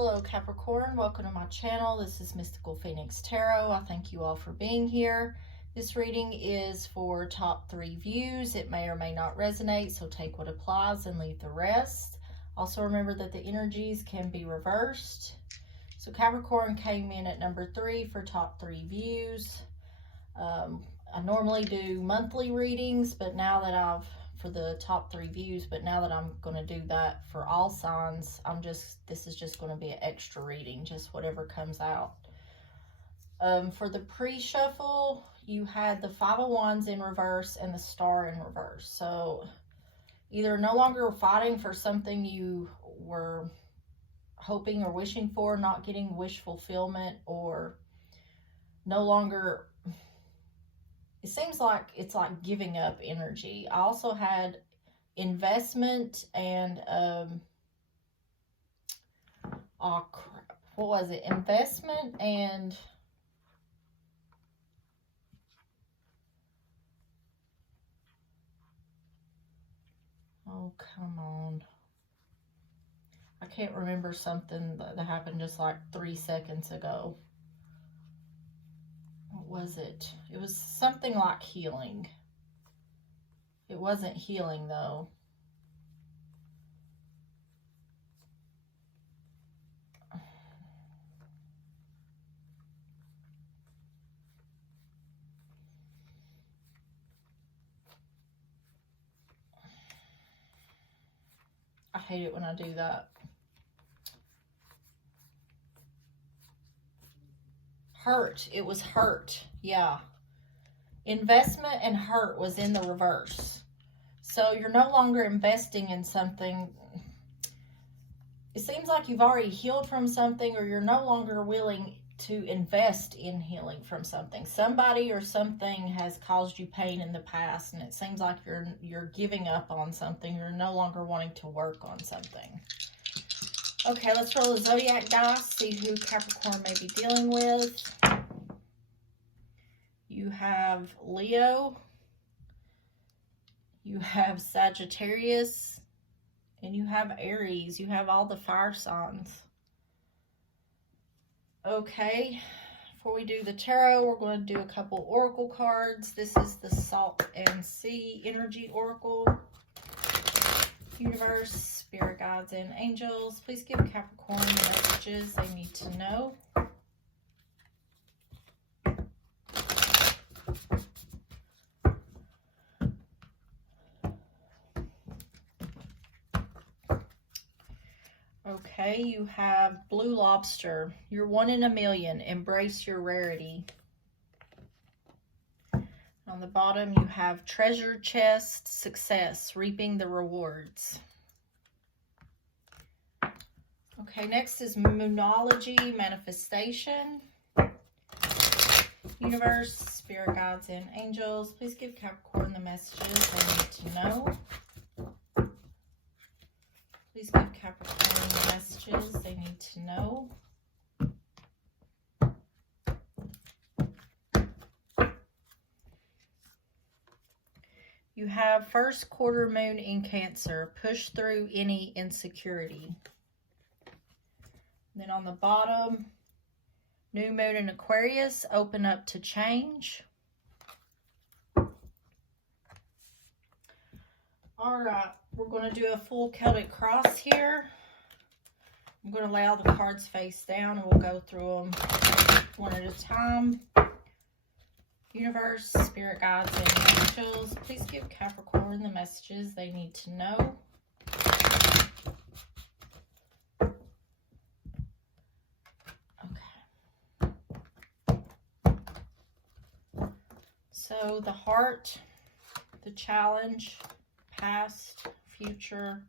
Hello Capricorn, welcome to my channel. This is Mystical Phoenix Tarot. I thank you all for being here. This reading is for top 3 views. It may or may not resonate, so take what applies and leave the rest. Also remember that the energies can be reversed. So Capricorn came in at number 3 for top 3 views. I normally do monthly readings, but now that for the top 3 views, but now that I'm going to do that for all signs, this is just going to be an extra reading, just whatever comes out. For the pre-shuffle, you had the 5 of Wands in reverse and the Star in reverse. So either no longer fighting for something you were hoping or wishing for, not getting wish fulfillment, or no longer, it seems like it's like giving up energy. I also had investment and oh crap, what was it? Investment and oh come on, I can't remember something that happened just like 3 seconds ago. What was it? It was something like healing. It wasn't healing though. I hate it when I do that. Hurt. It was hurt. Yeah. Investment and hurt was in the reverse. So you're no longer investing in something. It seems like you've already healed from something, or you're no longer willing to invest in healing from something. Somebody or something has caused you pain in the past, and it seems like you're giving up on something. You're no longer wanting to work on something. Okay, let's roll the zodiac dice, see who Capricorn may be dealing with. You have Leo, you have Sagittarius, and you have Aries. You have all the fire signs. Okay, before we do the tarot, we're going to do a couple oracle cards. This is the Salt and Sea Energy Oracle. Universe, spirit guides, and angels, please give Capricorn the messages they need to know. Okay, you have Blue Lobster. You're 1 in a million. Embrace your rarity. On the bottom, you have Treasure Chest, Success, reaping the rewards. Okay, next is Moonology, Manifestation. Universe, spirit guides, and angels, please give Capricorn the messages they need to know. Please give Capricorn the messages they need to know. You have first quarter moon in Cancer. Push through any insecurity. And then on the bottom, new moon in Aquarius. Open up to change. All right, we're going to do a full Celtic cross here. I'm going to lay all the cards face down and we'll go through them one at a time. Universe, spirit guides, and angels, please give Capricorn the messages they need to know. Okay. So the heart, the challenge, past, future,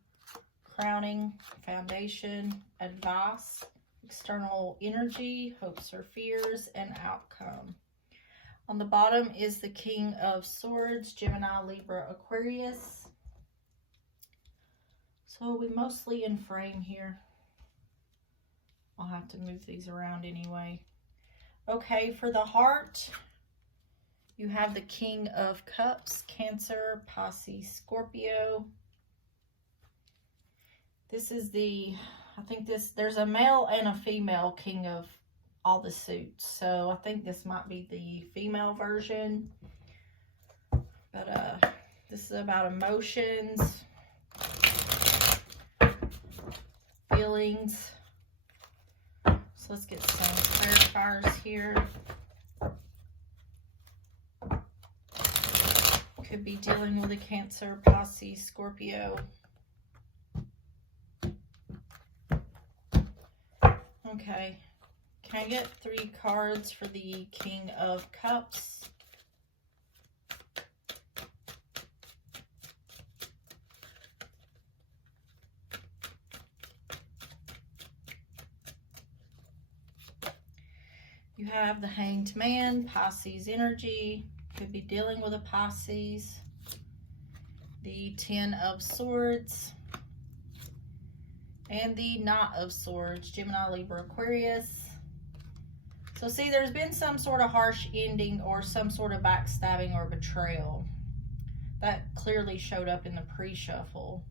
crowning, foundation, advice, external energy, hopes or fears, and outcome. On the bottom is the King of Swords, Gemini, Libra, Aquarius. So we mostly in frame here. I'll have to move these around anyway. Okay, for the heart, you have the King of Cups, Cancer, Pisces, Scorpio. This is the I think there's a male and a female king of all the suits. So I think this might be the female version. But this is about emotions, feelings. So let's get some clarifiers here. Could be dealing with a Cancer, Pisces, Scorpio. Okay. Can I get 3 cards for the King of Cups? You have the Hanged Man, Pisces energy. Could be dealing with a Pisces. The 10 of Swords. And the Knight of Swords, Gemini, Libra, Aquarius. So see, there's been some sort of harsh ending or some sort of backstabbing or betrayal. That clearly showed up in the pre-shuffle.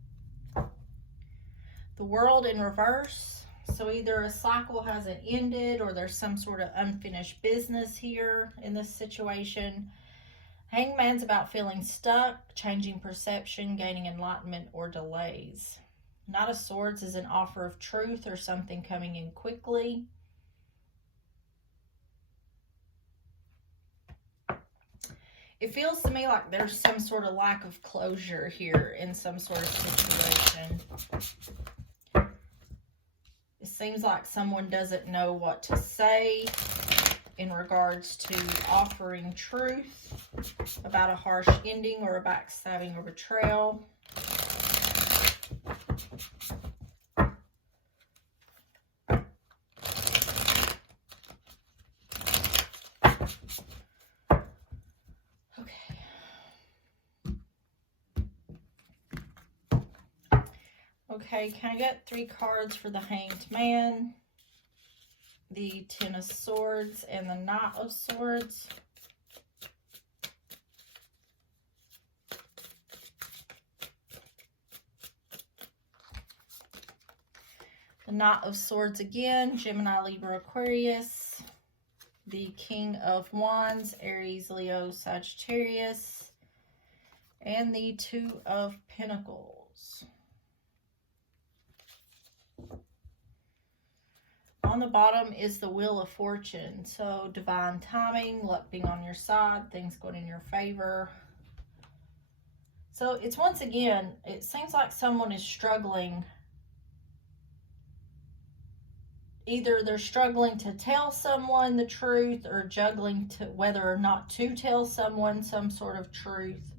The World in reverse. So either a cycle hasn't ended or there's some sort of unfinished business here in this situation. Hangman's about feeling stuck, changing perception, gaining enlightenment, or delays. Knight of Swords is an offer of truth or something coming in quickly. It feels to me like there's some sort of lack of closure here in some sort of situation. It seems like someone doesn't know what to say in regards to offering truth about a harsh ending or a backstabbing or betrayal. Okay, can I get 3 cards for the Hanged Man, the 10 of Swords, and the Knight of Swords? The Knight of Swords again, Gemini, Libra, Aquarius. The King of Wands, Aries, Leo, Sagittarius. And the 2 of Pentacles. On the bottom is the Wheel of Fortune. So divine timing, luck being on your side, things going in your favor. So it's once again, it seems like someone is struggling. Either they're struggling to tell someone the truth or juggling to whether or not to tell someone some sort of truth.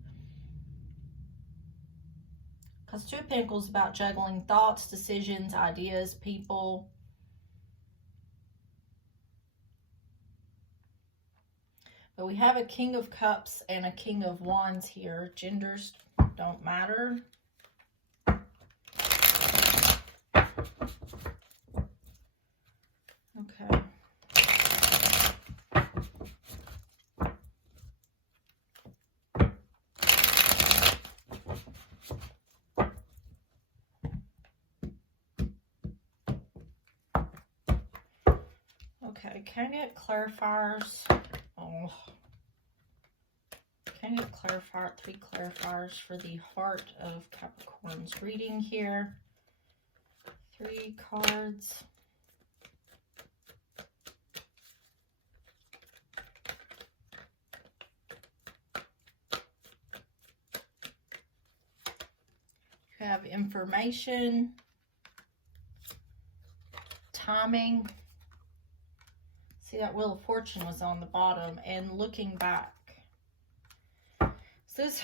Because 2 of Pentacles is about juggling thoughts, decisions, ideas, people. But we have a King of Cups and a King of Wands here. Genders don't matter. Okay. Okay, can I get clarifiers? Oh. Can I get 3 clarifiers for the Heart of Capricorn's reading here? 3 cards. You have information, timing. See, that Wheel of Fortune was on the bottom, and looking back. So this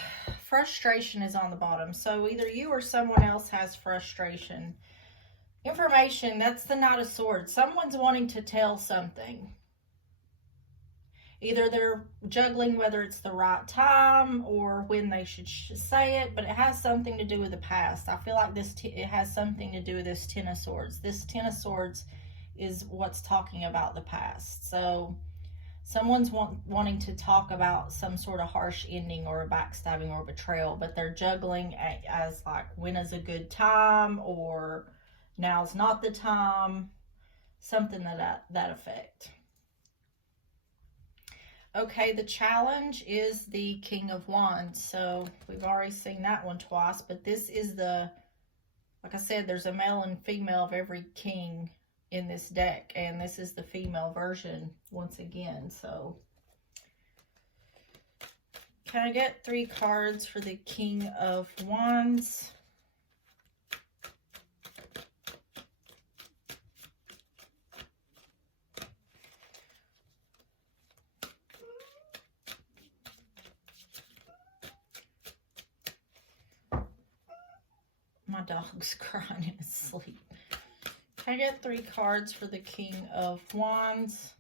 frustration is on the bottom. So either you or someone else has frustration. Information, that's the Knight of Swords. Someone's wanting to tell something. Either they're juggling whether it's the right time or when they should say it, but it has something to do with the past. I feel like it has something to do with this 10 of Swords. This 10 of Swords is what's talking about the past. So someone's wanting to talk about some sort of harsh ending or a backstabbing or betrayal, but they're juggling as like when is a good time, or now's not the time, something that effect. Okay, the challenge is the King of Wands. So we've already seen that one twice, but this is the, like I said, there's a male and female of every king in this deck, and this is the female version once again. So can I get 3 cards for the King of Wands? My dog's crying in his sleep. Can I get 3 cards for the King of Wands?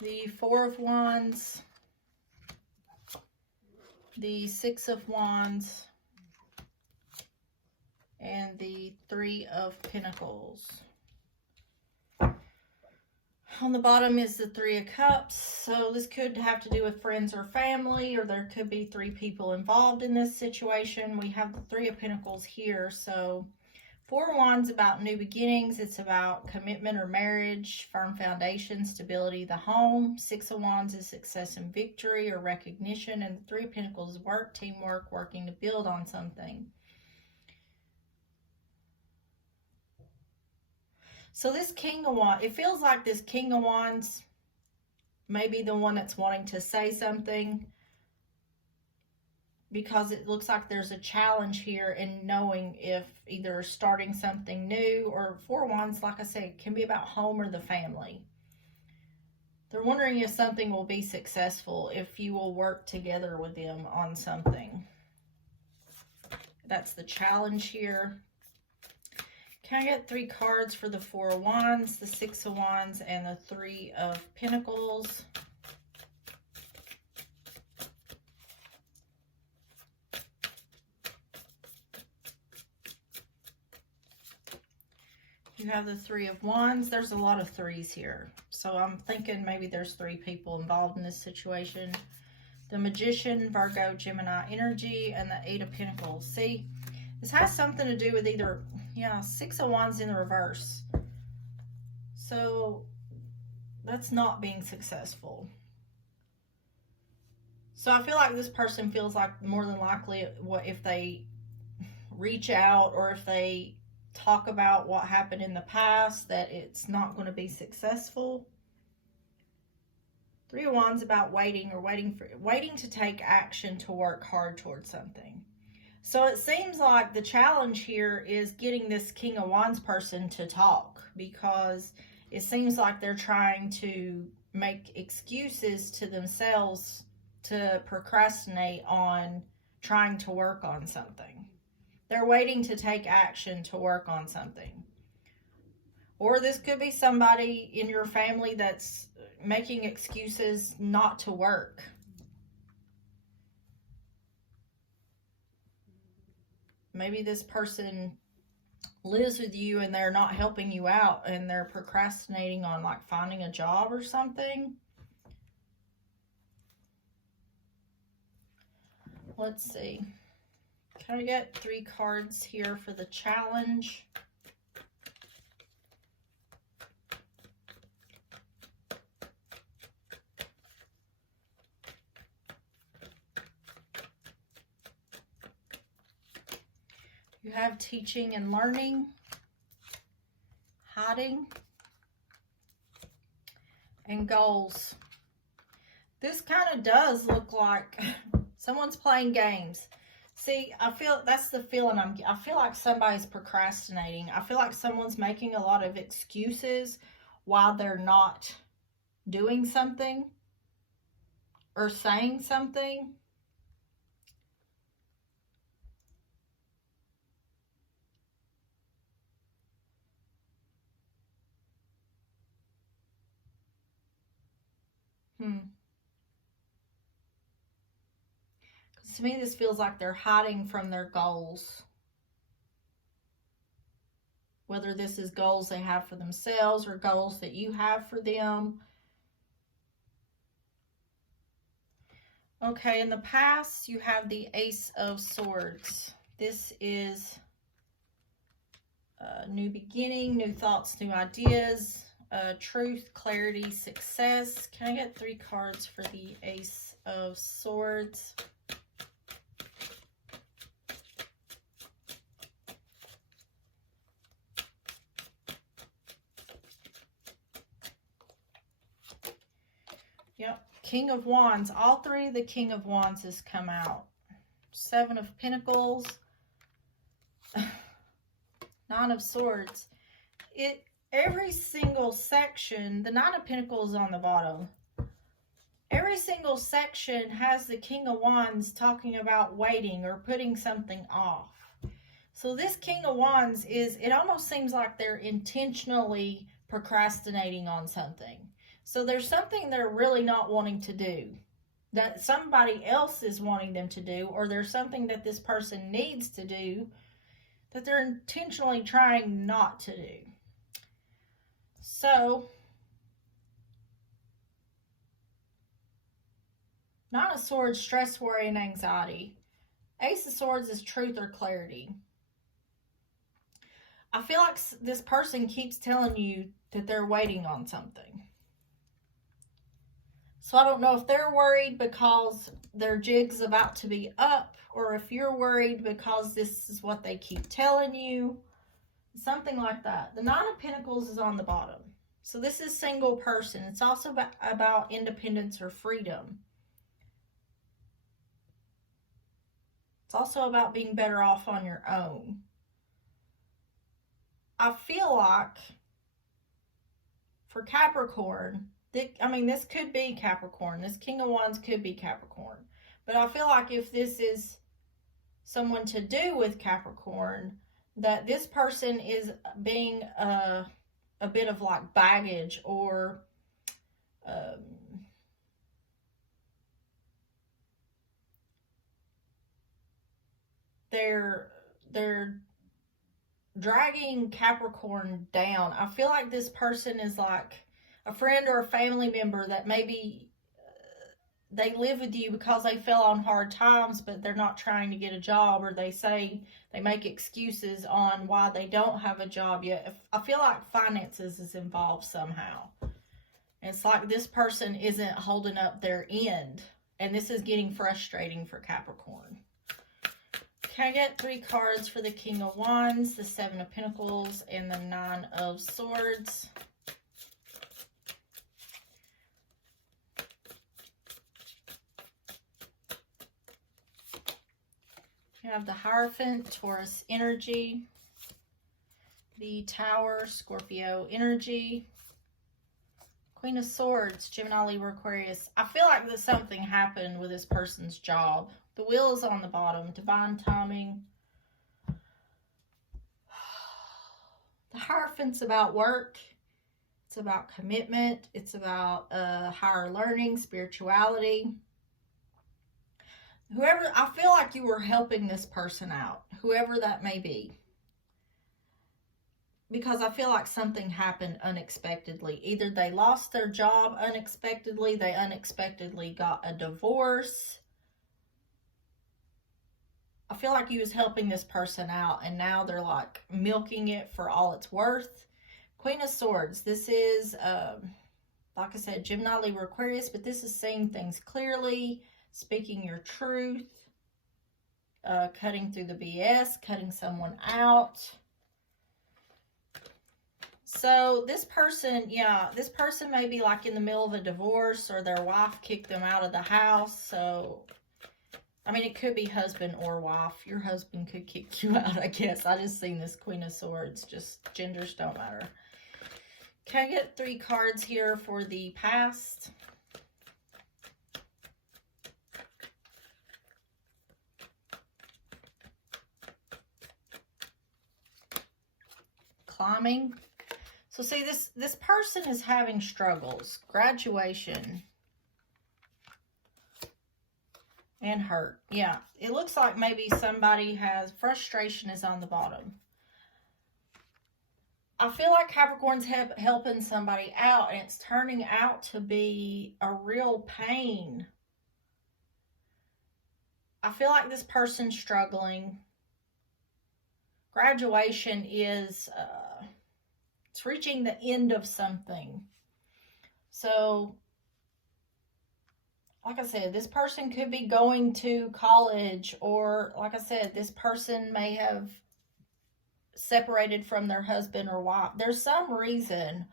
The 4 of Wands, the 6 of Wands, and the 3 of Pentacles. On the bottom is the 3 of Cups. So this could have to do with friends or family, or there could be 3 people involved in this situation. We have the 3 of Pentacles here. So 4 of Wands about new beginnings. It's about commitment or marriage, firm foundation, stability, the home. 6 of Wands is success and victory or recognition. And the 3 of Pentacles is work, teamwork, working to build on something. So this King of Wands, it feels like this King of Wands may be the one that's wanting to say something, because it looks like there's a challenge here in knowing if either starting something new, or 4 of Wands, like I said, can be about home or the family. They're wondering if something will be successful, if you will work together with them on something. That's the challenge here. Can I get 3 cards for the 4 of Wands, the 6 of Wands, and the 3 of Pentacles? You have the 3 of Wands. There's a lot of 3s here. So I'm thinking maybe there's 3 people involved in this situation. The Magician, Virgo, Gemini energy, and the 8 of Pentacles. See, this has something to do with either, yeah, 6 of Wands in the reverse. So that's not being successful. So I feel like this person feels like more than likely, what if they reach out or if they talk about what happened in the past, that it's not going to be successful. 3 of Wands about waiting, or waiting to take action to work hard towards something. So it seems like the challenge here is getting this King of Wands person to talk, because it seems like they're trying to make excuses to themselves to procrastinate on trying to work on something. They're waiting to take action to work on something. Or this could be somebody in your family that's making excuses not to work. Maybe this person lives with you and they're not helping you out, and they're procrastinating on like finding a job or something. Let's see. Can I get 3 cards here for the challenge? You have teaching and learning, hiding, and goals. This kind of does look like someone's playing games. See, I feel that's the feeling I feel like somebody's procrastinating. I feel like someone's making a lot of excuses while they're not doing something or saying something. To me, this feels like they're hiding from their goals. Whether this is goals they have for themselves or goals that you have for them. Okay, in the past, you have the Ace of Swords. This is a new beginning, new thoughts, new ideas, truth, clarity, success. Can I get 3 cards for the Ace of Swords? Yep, King of Wands. All 3 of the King of Wands has come out. 7 of Pentacles. 9 of Swords. Every single section, the 9 of Pentacles on the bottom. Every single section has the King of Wands talking about waiting or putting something off. So this King of Wands it almost seems like they're intentionally procrastinating on something. So there's something they're really not wanting to do that somebody else is wanting them to do, or there's something that this person needs to do that they're intentionally trying not to do. So, 9 of Swords, stress, worry, and anxiety. Ace of Swords is truth or clarity. I feel like this person keeps telling you that they're waiting on something. So I don't know if they're worried because their jig's about to be up, or if you're worried because this is what they keep telling you. Something like that. The 9 of Pentacles is on the bottom. So this is single person. It's also about independence or freedom. It's also about being better off on your own. I feel like for Capricorn, this could be Capricorn. This King of Wands could be Capricorn. But I feel like if this is someone to do with Capricorn, that this person is being a bit of like baggage, or they're dragging Capricorn down. I feel like this person is like a friend or a family member that maybe they live with you because they fell on hard times, but they're not trying to get a job, or they make excuses on why they don't have a job yet. I feel like finances is involved somehow. And it's like this person isn't holding up their end, and this is getting frustrating for Capricorn. Can I get 3 cards for the King of Wands, the 7 of Pentacles, and the 9 of Swords? You have the Hierophant, Taurus energy, the Tower, Scorpio energy, Queen of Swords, Gemini, Libra, Aquarius. I feel like that something happened with this person's job. The Wheel is on the bottom, divine timing. The Hierophant's about work. It's about commitment. It's about higher learning, spirituality. I feel like you were helping this person out, whoever that may be. Because I feel like something happened unexpectedly. Either they lost their job unexpectedly, they unexpectedly got a divorce. I feel like you was helping this person out, and now they're like milking it for all it's worth. Queen of Swords. This is, like I said, Gemini, Libra, Aquarius, but this is seeing things clearly, speaking your truth, cutting through the BS, cutting someone out. So this person may be like in the middle of a divorce, or their wife kicked them out of the house. So, it could be husband or wife. Your husband could kick you out, I guess. I just seen this Queen of Swords. Just genders don't matter. Can I get 3 cards here for the past? Climbing. So see, this person is having struggles, graduation, and hurt. Yeah, it looks like maybe somebody has, frustration is on the bottom. I feel like Capricorn's helping somebody out, and it's turning out to be a real pain. I feel like this person's struggling. Graduation is, it's reaching the end of something. So, like I said, this person could be going to college, or like I said, this person may have separated from their husband or wife. There's some reason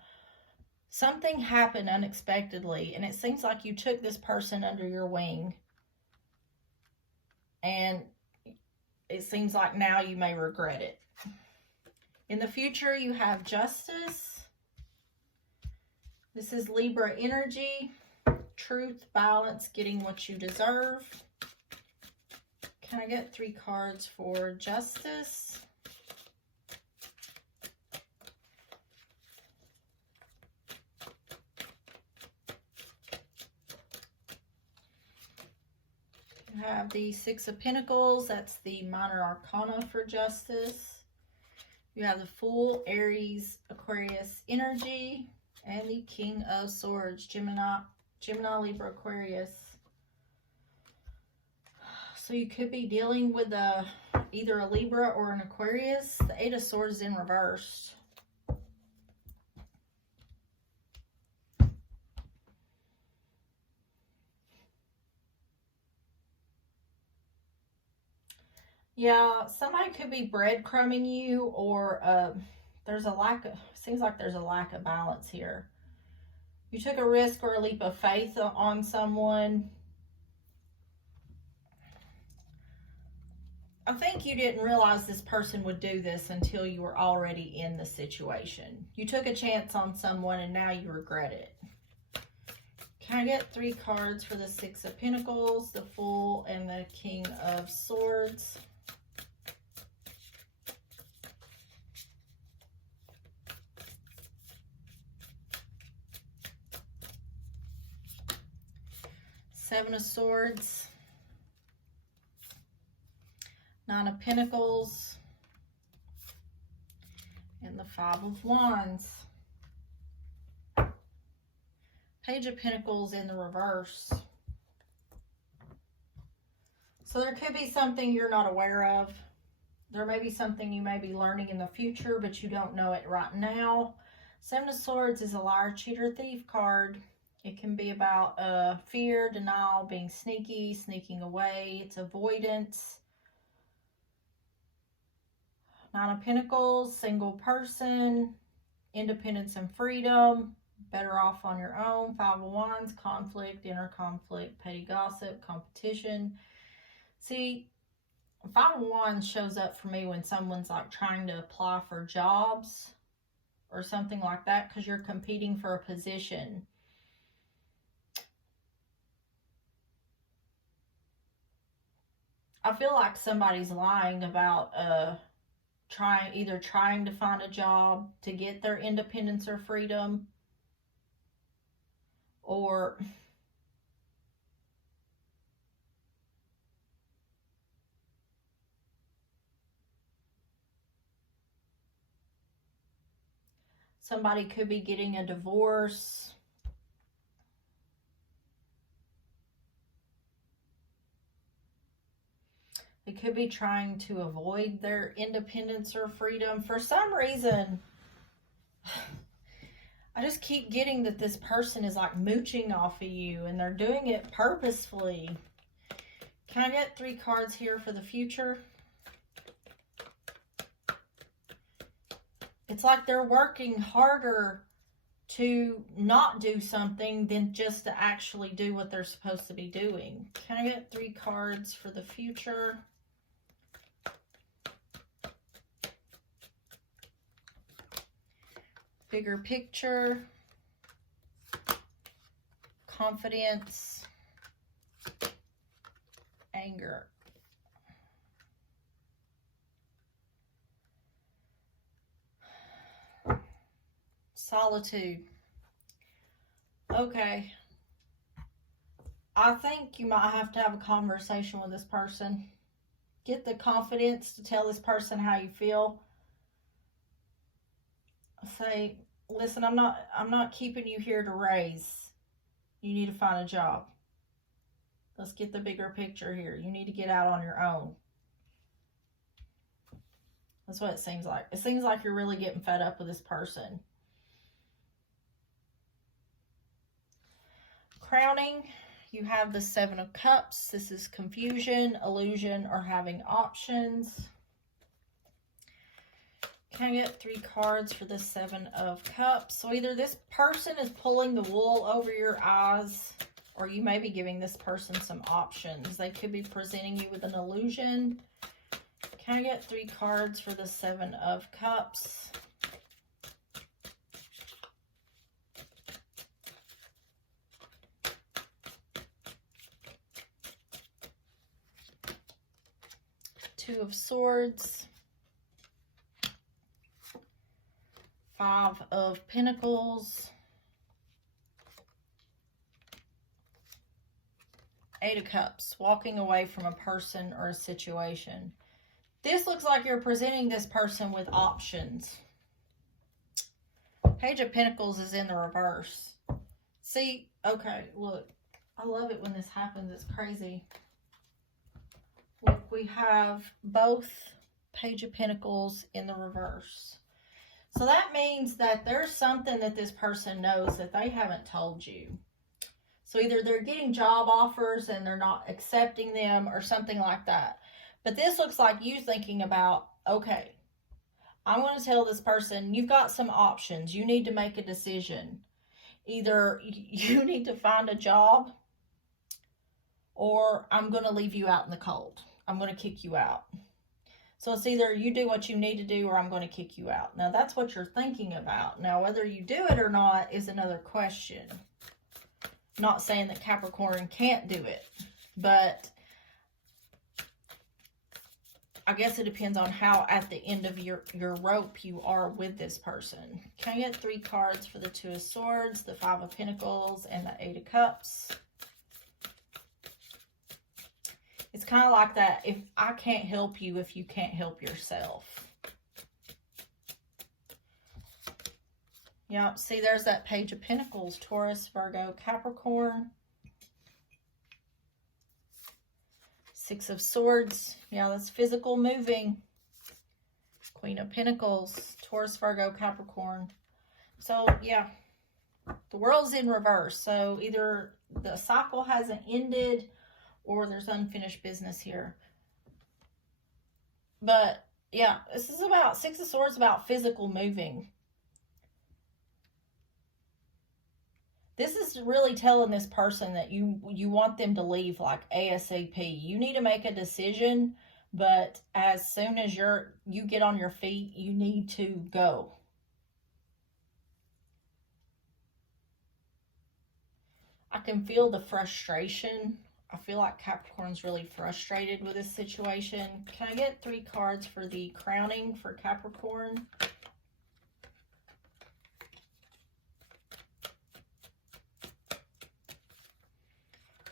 something happened unexpectedly, and it seems like you took this person under your wing, and it seems like now you may regret it. In the future, you have Justice. This is Libra energy. Truth, balance, getting what you deserve. Can I get 3 cards for Justice? You have the 6 of Pentacles. That's the minor arcana for Justice. You have the Fool, Aries, Aquarius energy, and the King of Swords, Gemini, Libra, Aquarius. So you could be dealing with either a Libra or an Aquarius. The 8 of Swords in reverse. Yeah, somebody could be breadcrumbing you, or there's a lack of, seems like there's a lack of balance here. You took a risk or a leap of faith on someone. I think you didn't realize this person would do this until you were already in the situation. You took a chance on someone and now you regret it. Can I get 3 cards for the 6 of Pentacles, the Fool, and the King of Swords? Seven of Swords, 9 of Pentacles, and the 5 of Wands. Page of Pentacles in the reverse. So there could be something you're not aware of. There may be something you may be learning in the future, but you don't know it right now. 7 of Swords is a liar, cheater, thief card. It can be about fear, denial, being sneaky, sneaking away. It's avoidance. 9 of Pentacles, single person, independence and freedom, better off on your own. 5 of Wands, conflict, inner conflict, petty gossip, competition. See, 5 of Wands shows up for me when someone's like trying to apply for jobs or something like that, because you're competing for a position. I feel like somebody's lying about either trying to find a job to get their independence or freedom, or somebody could be getting a divorce. They could be trying to avoid their independence or freedom. For some reason, I just keep getting that this person is like mooching off of you, and they're doing it purposefully. Can I get 3 cards here for the future? It's like they're working harder to not do something than just to actually do what they're supposed to be doing. Can I get 3 cards for the future? Bigger picture, confidence, anger. Solitude. Okay. I think you might have to have a conversation with this person. Get the confidence to tell this person how you feel. Say, listen, I'm not keeping you here to raise. You need to find a job. Let's get the bigger picture here. You need to get out on your own. That's what it seems like. It seems like you're really getting fed up with this person. Crowning, you have the Seven of Cups. This is confusion, illusion, or having options. Can I get 3 cards for the Seven of Cups? So either this person is pulling the wool over your eyes, or you may be giving this person some options. They could be presenting you with an illusion. Can I get 3 cards for the Seven of Cups? Two of Swords. 5 of Pentacles. 8 of Cups. Walking away from a person or a situation. This looks like you're presenting this person with options. Page of Pentacles is in the reverse. See, okay, look. I love it when this happens. It's crazy. Look, we have both Page of Pentacles in the reverse. So that means that there's something that this person knows that they haven't told you. So either they're getting job offers and they're not accepting them or something like that. But this looks like you thinking about, okay, I'm going to tell this person, you've got some options. You need to make a decision. Either you need to find a job, or I'm going to leave you out in the cold. I'm going to kick you out. So it's either you do what you need to do, or I'm going to kick you out. Now, that's what you're thinking about. Now, whether you do it or not is another question. Not saying that Capricorn can't do it, but I guess it depends on how at the end of your rope you are with this person. Can I get 3 cards for the Two of Swords, the 5 of Pentacles, and the 8 of Cups? It's kind of like that, if I can't help you if you can't help yourself. Yeah, see, there's that Page of Pentacles, Taurus, Virgo, Capricorn. 6 of Swords. Yeah, that's physical moving. Queen of Pentacles, Taurus, Virgo, Capricorn. So, yeah, the world's in reverse. So either the cycle hasn't ended or there's unfinished business here. But, yeah, this is about, 6 of Swords, about physical moving. This is really telling this person that you want them to leave like ASAP. You need to make a decision, but as soon as you get on your feet, you need to go. I can feel the frustration. I feel like Capricorn's really frustrated with this situation. Can I get 3 cards for the crowning for Capricorn?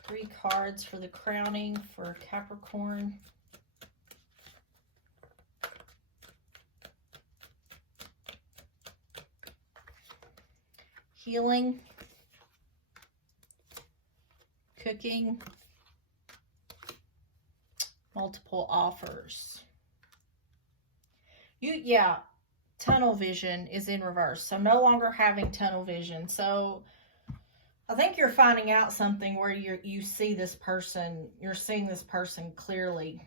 Three cards for the crowning for Capricorn. Healing. Cooking. Multiple offers. Yeah, tunnel vision is in reverse. So no longer having tunnel vision. So I think you're finding out something where you see this person, you're seeing this person clearly.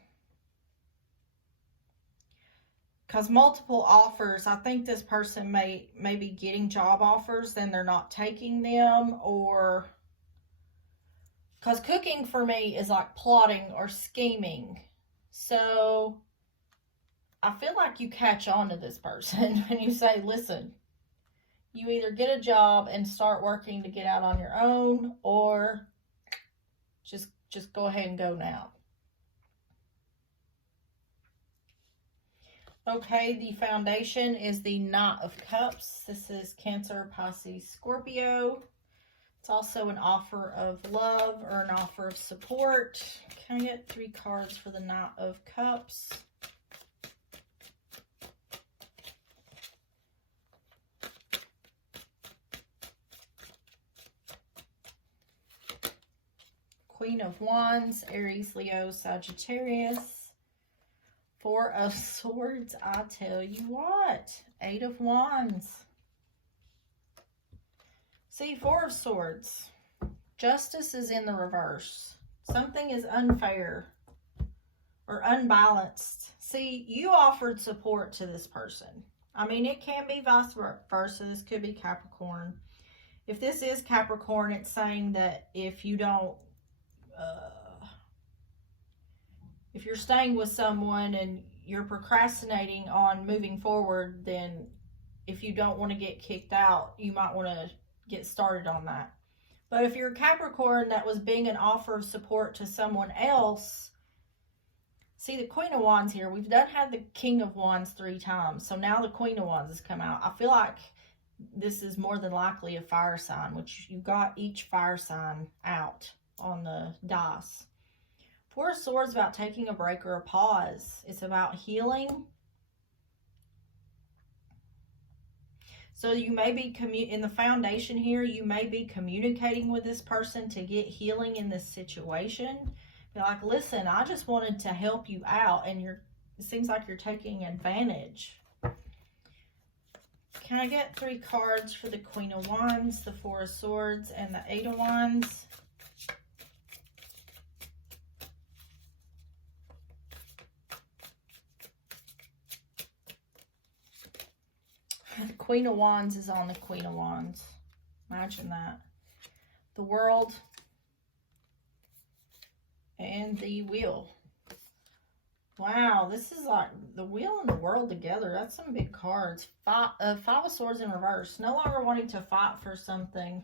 Because multiple offers, I think this person may be getting job offers, then they're not taking them, or because cooking for me is like plotting or scheming. So I feel like you catch on to this person and you say, listen, you either get a job and start working to get out on your own, or just go ahead and go now. Okay, the foundation is the Knight of Cups. This is Cancer, Pisces, Scorpio. It's also an offer of love or an offer of support. Can I get 3 cards for the Knight of Cups? Queen of Wands, Aries, Leo, Sagittarius. Four of Swords, I tell you what. Eight of Wands. See, Four of Swords. Justice is in the reverse. Something is unfair or unbalanced. See, you offered support to this person. I mean, it can be vice versa. This could be Capricorn. If this is Capricorn, it's saying that if you don't, if you're staying with someone and you're procrastinating on moving forward, then if you don't want to get kicked out, you might want to get started on that. But if you're a Capricorn that was being an offer of support to someone else, see the Queen of Wands here. We've had the King of Wands 3 times. So now the Queen of Wands has come out. I feel like this is more than likely a fire sign, which you got each fire sign out on the dice. Four of Swords is about taking a break or a pause. It's about healing. So you may be, in the foundation here, you may be communicating with this person to get healing in this situation. Be like, listen, I just wanted to help you out, and it seems like you're taking advantage. Can I get 3 cards for the Queen of Wands, the Four of Swords, and the Eight of Wands? The Queen of Wands is on the Queen of Wands. Imagine that. The World and the Wheel. Wow, this is like the Wheel and the World together. That's some big cards. Five of Swords in reverse. No longer wanting to fight for something.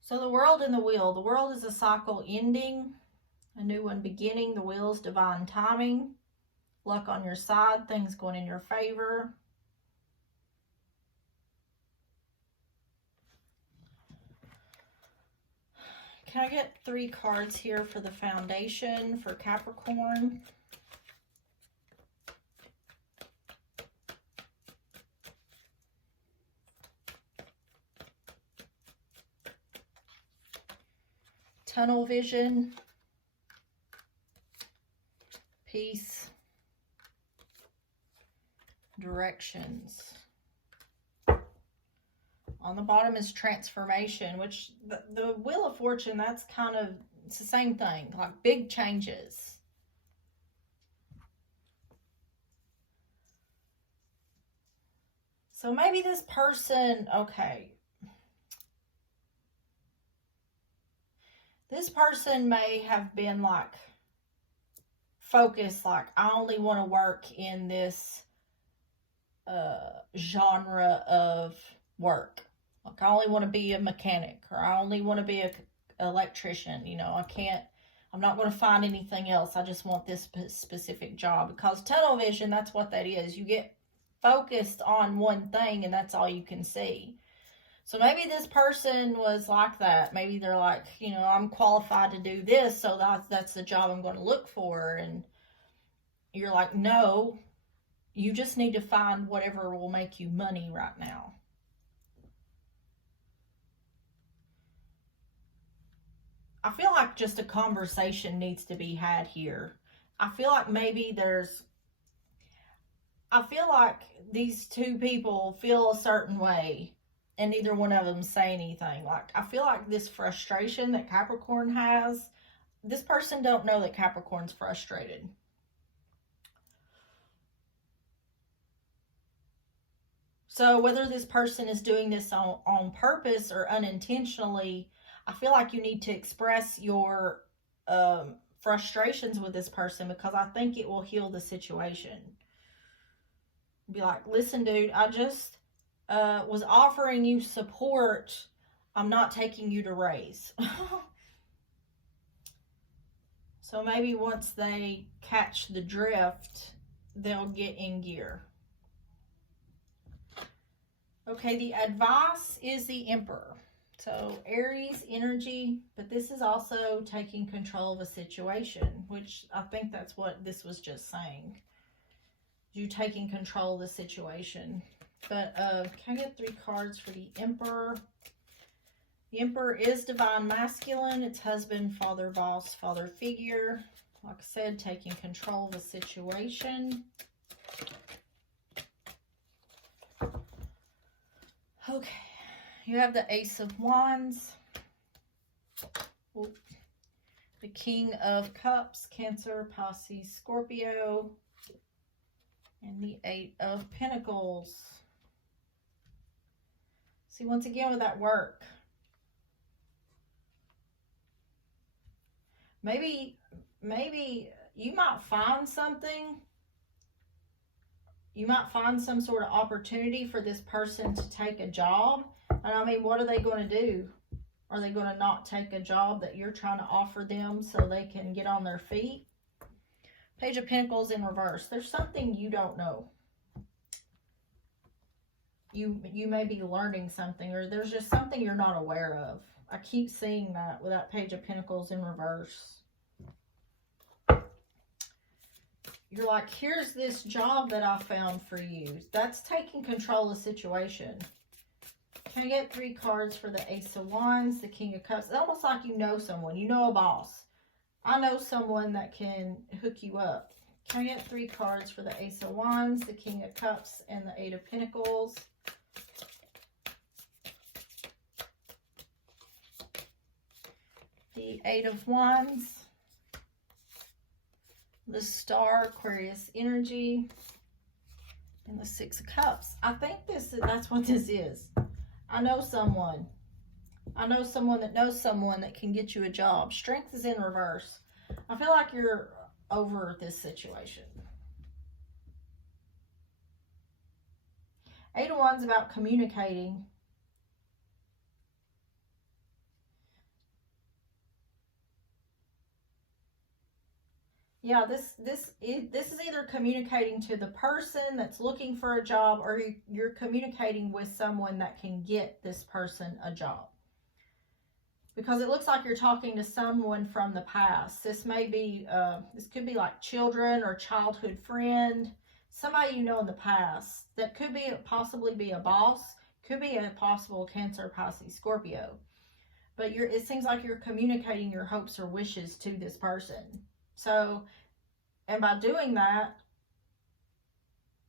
So the World and the Wheel. The World is a cycle ending. A new one beginning. The Wheel's divine timing. Luck on your side. Things going in your favor. Can I get 3 cards here for the foundation for Capricorn? Tunnel vision. Peace. Directions. On the bottom is transformation, which the Wheel of Fortune, that's kind of, it's the same thing, like big changes. So maybe this person, okay. This person may have been like focused, like I only want to work in this genre of work. Like I only want to be a mechanic, or I only want to be an electrician. You know, I'm not going to find anything else. I just want this specific job. Because tunnel vision, that's what that is. You get focused on one thing and that's all you can see. So maybe this person was like that. Maybe they're like, you know, I'm qualified to do this, so that's the job I'm going to look for. And you're like, no, you just need to find whatever will make you money right now. I feel like just a conversation needs to be had here. I feel like maybe I feel like these two people feel a certain way and neither one of them say anything. Like, I feel like this frustration that Capricorn has, this person don't know that Capricorn's frustrated. So whether this person is doing this on purpose or unintentionally, I feel like you need to express your frustrations with this person, because I think it will heal the situation. Be like, listen, dude, I just was offering you support. I'm not taking you to raise. So maybe once they catch the drift, they'll get in gear. Okay, the advice is the Emperor. So Aries energy, but this is also taking control of a situation, which I think that's what this was just saying. You taking control of the situation. But can I get 3 cards for the Emperor? The Emperor is divine masculine. It's husband, father, boss, father figure. Like I said, taking control of the situation. Okay. You have the Ace of Wands. Ooh. The King of Cups, Cancer, Pisces, Scorpio. And the 8 of Pentacles. See, once again with that work. Maybe you might find something. You might find some sort of opportunity for this person to take a job. And I mean, what are they going to do? Are they going to not take a job that you're trying to offer them so they can get on their feet? Page of Pentacles in reverse. There's something you don't know. You may be learning something, or there's just something you're not aware of. I keep seeing that with that Page of Pentacles in reverse. You're like, here's this job that I found for you. That's taking control of the situation. Can I get 3 cards for the Ace of Wands, the King of Cups? It's almost like you know someone. You know a boss. I know someone that can hook you up. Can I get 3 cards for the Ace of Wands, the King of Cups, and the 8 of Pentacles? The 8 of Wands. The Star, Aquarius energy, and the 6 of Cups. I think that's what this is. I know someone. I know someone that knows someone that can get you a job. Strength is in reverse. I feel like you're over this situation. 8 of Wands about communicating. Yeah, this is either communicating to the person that's looking for a job, or you're communicating with someone that can get this person a job. Because it looks like you're talking to someone from the past. This may be, this could be like children or childhood friend, somebody you know in the past. That could be possibly be a boss, could be a possible Cancer, Pisces, Scorpio. But it seems like you're communicating your hopes or wishes to this person. So, and by doing that,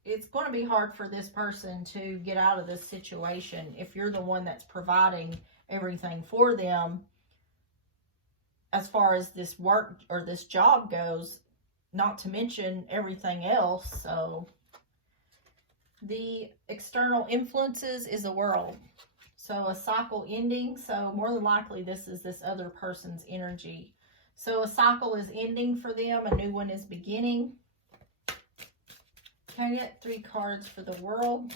it's going to be hard for this person to get out of this situation if you're the one that's providing everything for them as far as this work or this job goes, not to mention everything else. So, the external influences is the world. So, a cycle ending. So, more than likely, this is this other person's energy. So a cycle is ending for them. A new one is beginning. Can I get 3 cards for the World?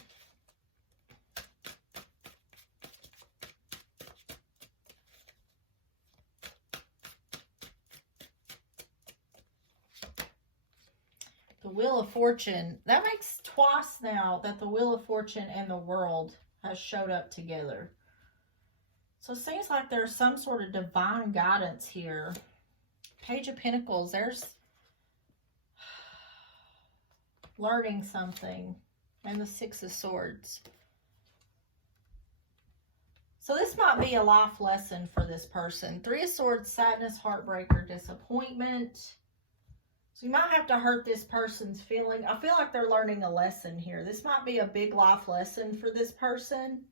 The Wheel of Fortune. That makes twice now that the Wheel of Fortune and the World has showed up together. So it seems like there's some sort of divine guidance here. Page of Pentacles, there's learning something, and the 6 of Swords. So this might be a life lesson for this person. 3 of Swords, sadness, heartbreak, or disappointment. So you might have to hurt this person's feeling. I feel like they're learning a lesson here. This might be a big life lesson for this person.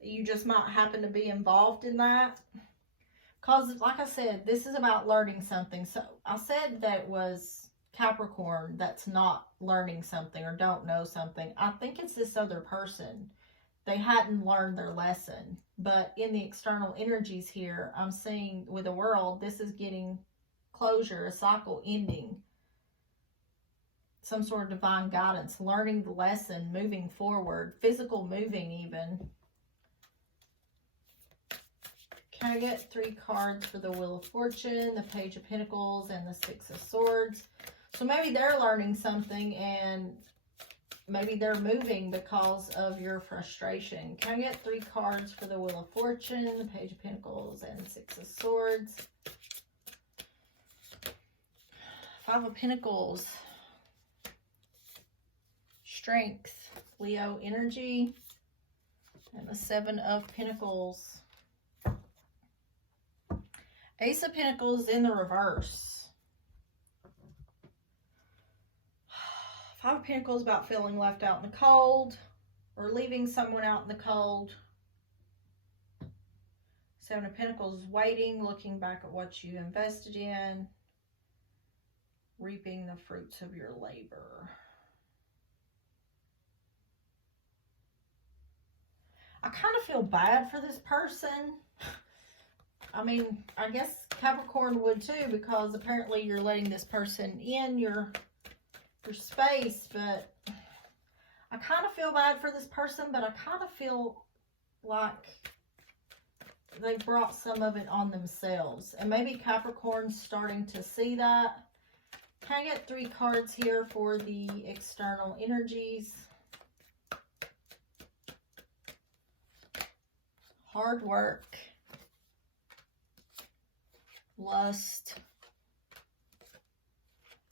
You just might happen to be involved in that. Because, like I said, this is about learning something. So, I said that it was Capricorn that's not learning something or don't know something. I think it's this other person. They hadn't learned their lesson. But in the external energies here, I'm seeing with the World, this is getting closure, a cycle ending. Some sort of divine guidance, learning the lesson, moving forward, physical moving even. Can I get 3 cards for the Wheel of Fortune, the Page of Pentacles, and the 6 of Swords? So maybe they're learning something and maybe they're moving because of your frustration. Can I get 3 cards for the Wheel of Fortune, the Page of Pentacles, and the 6 of Swords? 5 of Pentacles. Strength. Leo energy. And the Seven of Pentacles. Ace of Pentacles in the reverse. Five of Pentacles about feeling left out in the cold or leaving someone out in the cold. Seven of Pentacles waiting, looking back at what you invested in, reaping the fruits of your labor. I kind of feel bad for this person. I mean, I guess Capricorn would too, because apparently you're letting this person in your space, but I kind of feel bad for this person, but I kind of feel like they brought some of it on themselves. And maybe Capricorn's starting to see that. Can I get 3 cards here for the external energies? Hard work. Lust.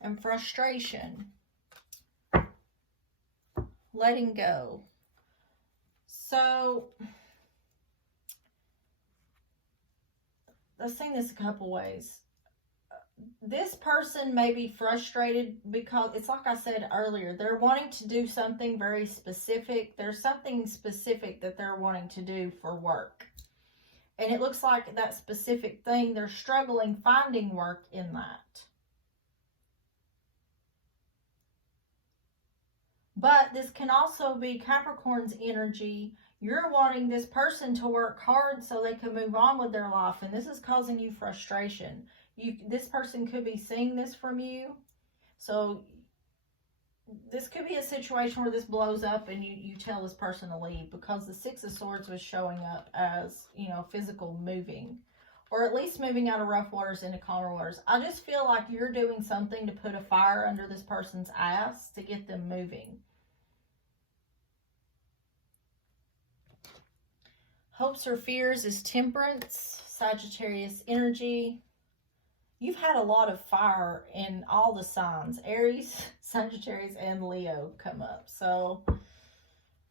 And frustration. Letting go. So, I've seen this a couple ways. This person may be frustrated because it's like I said earlier, they're wanting to do something very specific. There's something specific that they're wanting to do for work. And it looks like that specific thing, they're struggling finding work in that. But this can also be Capricorn's energy. You're wanting this person to work hard so they can move on with their life. And this is causing you frustration. This person could be seeing this from you. So this could be a situation where this blows up and you tell this person to leave, because the Six of Swords was showing up as, you know, physical moving, or at least moving out of rough waters into calmer waters. I just feel like you're doing something to put a fire under this person's ass to get them moving. Hopes or fears is Temperance, Sagittarius energy. You've had a lot of fire in all the signs. Aries, Sagittarius, and Leo come up. So,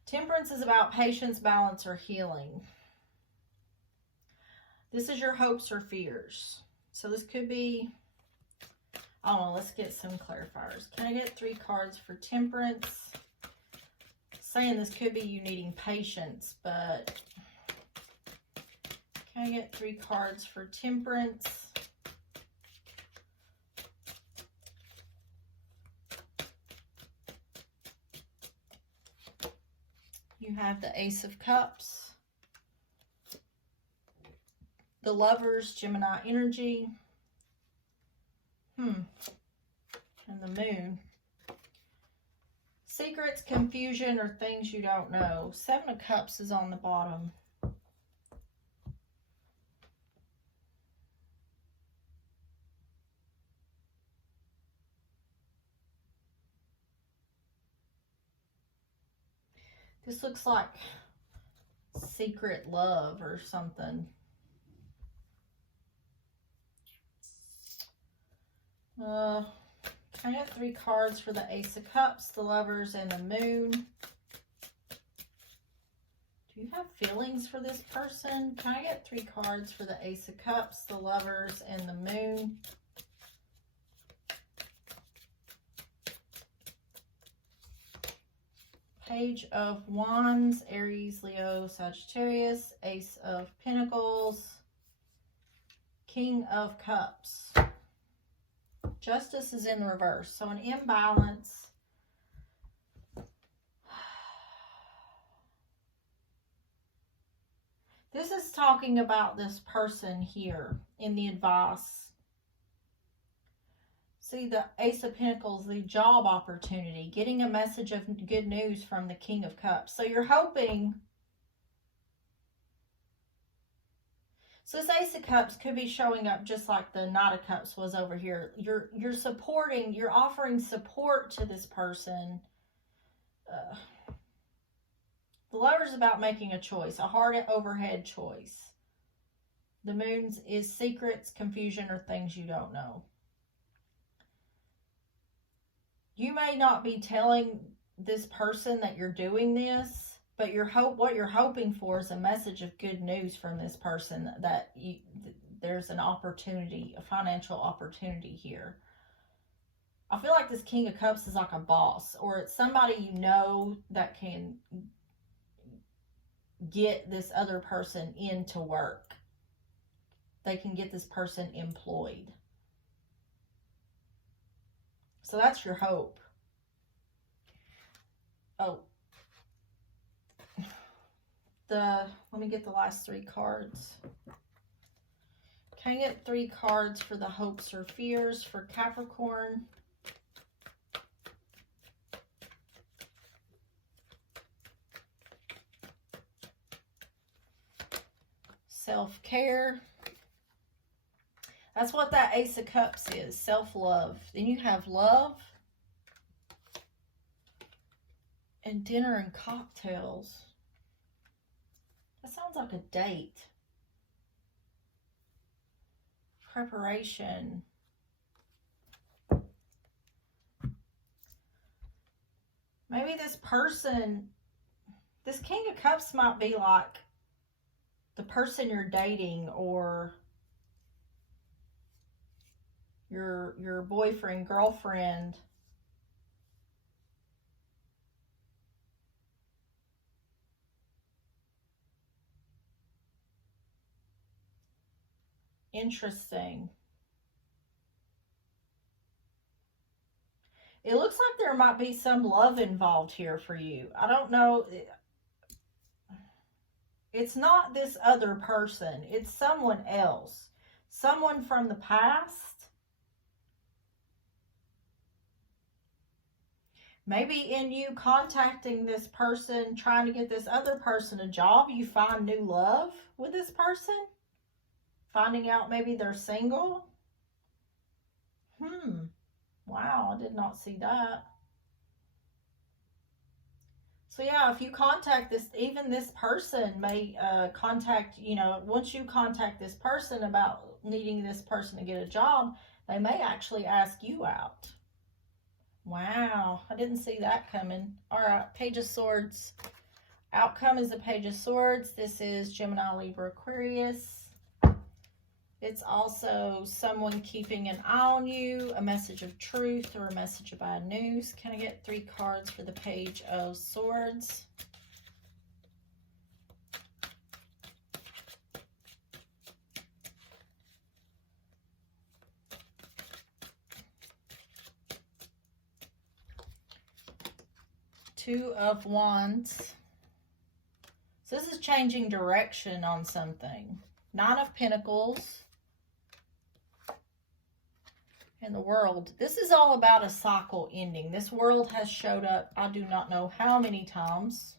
Temperance is about patience, balance, or healing. This is your hopes or fears. So, this could be, I don't know, let's get some clarifiers. Can I get 3 cards for Temperance? Saying this could be you needing patience, but can I get 3 cards for Temperance? You have the Ace of Cups, the Lovers, Gemini energy, and the Moon. Secrets, confusion, or things you don't know. 7 of Cups is on the bottom. This looks like secret love or something. Can I have 3 cards for the Ace of Cups, the Lovers, and the Moon? Do you have feelings for this person? Can I get 3 cards for the Ace of Cups, the Lovers, and the Moon? Page of Wands, Aries, Leo, Sagittarius, Ace of Pentacles, King of Cups. Justice is in the reverse, so an imbalance. This is talking about this person here in the advice. See, the Ace of Pentacles, the job opportunity, getting a message of good news from the King of Cups. So you're hoping. So this Ace of Cups could be showing up just like the Knight of Cups was over here. You're supporting, you're offering support to this person. The Lover is about making a choice, a hard overhead choice. The Moon's is secrets, confusion, or things you don't know. You may not be telling this person that you're doing this, but what you're hoping for is a message of good news from this person, that there's an opportunity, a financial opportunity here. I feel like this King of Cups is like a boss, or it's somebody you know that can get this other person into work. They can get this person employed. So that's your hope. Oh. Let me get the last 3 cards. Can I get 3 cards for the hopes or fears for Capricorn? Self-care. That's what that Ace of Cups is, self-love. Then you have love and dinner and cocktails. That sounds like a date. Preparation. Maybe this person, this King of Cups might be like the person you're dating, or your boyfriend, girlfriend. Interesting. It looks like there might be some love involved here for you. I don't know. It's not this other person. It's someone else. Someone from the past. Maybe in you contacting this person, trying to get this other person a job, you find new love with this person. Finding out maybe they're single. Wow, I did not see that. So yeah, if you contact this, even this person may contact, once you contact this person about needing this person to get a job, they may actually ask you out. Wow, I didn't see that coming. All right, Page of Swords. Outcome is the Page of Swords. This is Gemini, Libra, Aquarius. It's also someone keeping an eye on you, a message of truth, or a message of bad news. Can I get 3 cards for the Page of Swords? Two of Wands. So this is changing direction on something. 9 of Pentacles. And the World. This is all about a cycle ending. This world has showed up, I do not know how many times.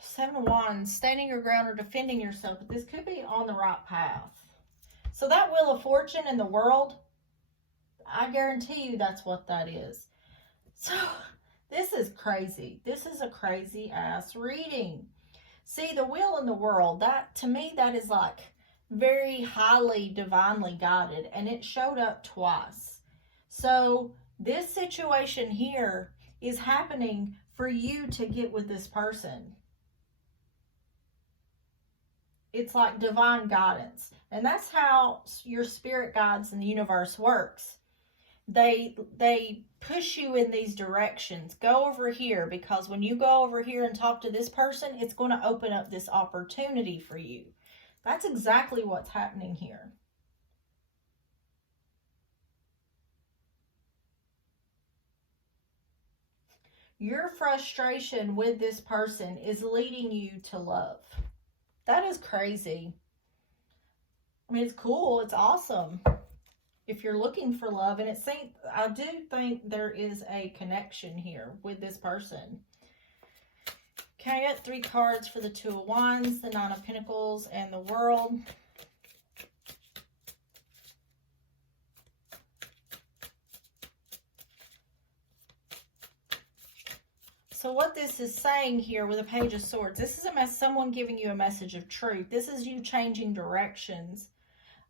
7 of Wands. Standing your ground or defending yourself. But this could be on the right path. So that Wheel of Fortune in the World, I guarantee you that's what that is. So this is crazy. This is a crazy ass reading. See, the Wheel in the World, that to me, that is like very highly divinely guided, and it showed up twice. So this situation here is happening for you to get with this person. It's like divine guidance, and that's how your spirit guides in the universe works. They push you in these directions. Go over here, because when you go over here and talk to this person, it's going to open up this opportunity for you. That's exactly what's happening here. Your frustration with this person is leading you to love. That is crazy. I mean, it's cool. It's awesome. If you're looking for love, and I do think there is a connection here with this person. Can I get 3 cards for the 2 of Wands, the 9 of Pentacles, and the World? So what this is saying here with the Page of Swords, this is someone giving you a message of truth. This is you changing directions.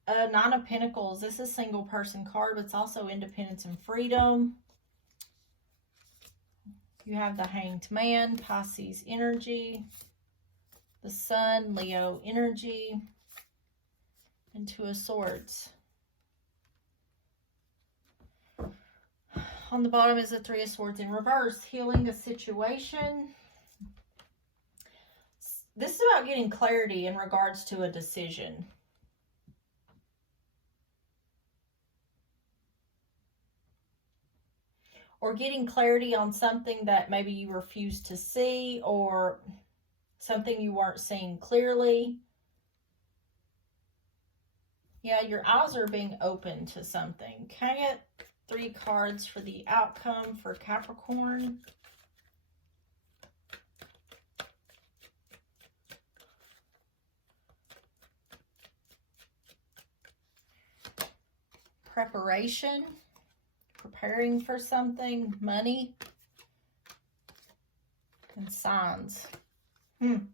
Nine of Pentacles. This is a single person card, but it's also independence and freedom. You have the Hanged Man, Pisces energy, the Sun, Leo energy, and Two of Swords. On the bottom is the Three of Swords in reverse, healing a situation. This is about getting clarity in regards to a decision. Or getting clarity on something that maybe you refused to see, or something you weren't seeing clearly. Yeah, your eyes are being open to something. Can I get 3 cards for the outcome for Capricorn? Preparation. Preparing for something, money, and signs. On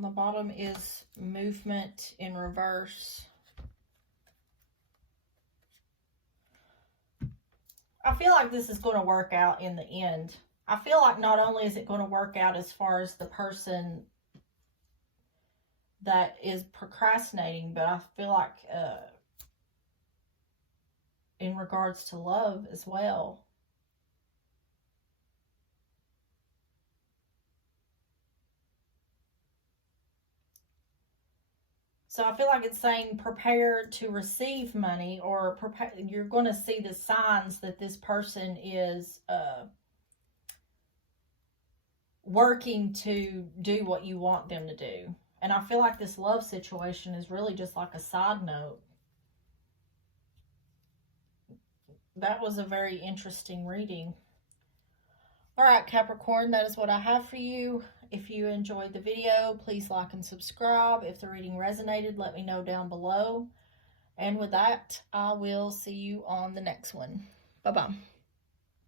the bottom is movement in reverse. I feel like this is going to work out in the end. I feel like not only is it going to work out as far as the person that is procrastinating, but I feel like in regards to love as well. So I feel like it's saying prepare to receive money, or prepare, you're going to see the signs that this person is working to do what you want them to do. And I feel like this love situation is really just like a side note. That was a very interesting reading. All right, Capricorn, that is what I have for you. If you enjoyed the video, please like and subscribe. If the reading resonated, let me know down below. And with that, I will see you on the next one. Bye-bye.